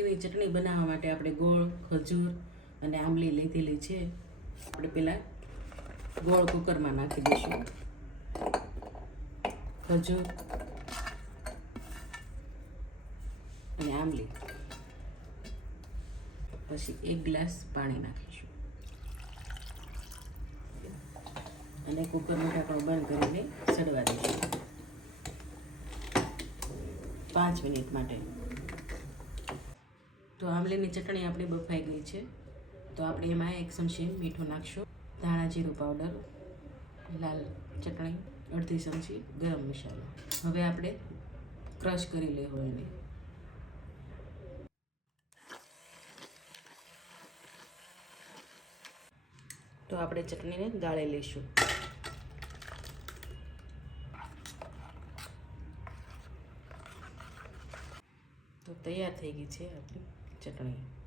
આંબલીની ચટણી બનાવવા માટે આપણે ગોળ, ખજૂર અને આંબલી લીધેલી છે. આપણે પહેલાં ગોળ કુકરમાં નાખી દઈશું. ખજૂર અને આંબલી. પછી એક ગ્લાસ પાણી નાખીશું. અને કુકરનું ઢાંકણું બંધ કરીને સડવા દઈશું. પાંચ મિનિટ માટે. તો આંબલીની ચટણી આપણી બફાઈ ગઈ છે. તો આપણે એમાં એક ચમચી મીઠું નાખશું. ધાણા જીરું પાવડર લાલ ચટણી, અડધી ચમચી ગરમ મસાલો. હવે આપણે ક્રશ કરી લેવો એને. તો આપણે ચટણીને ગાળી લઈશું. તો તૈયાર થઈ ગઈ છે આપણી. ચટણી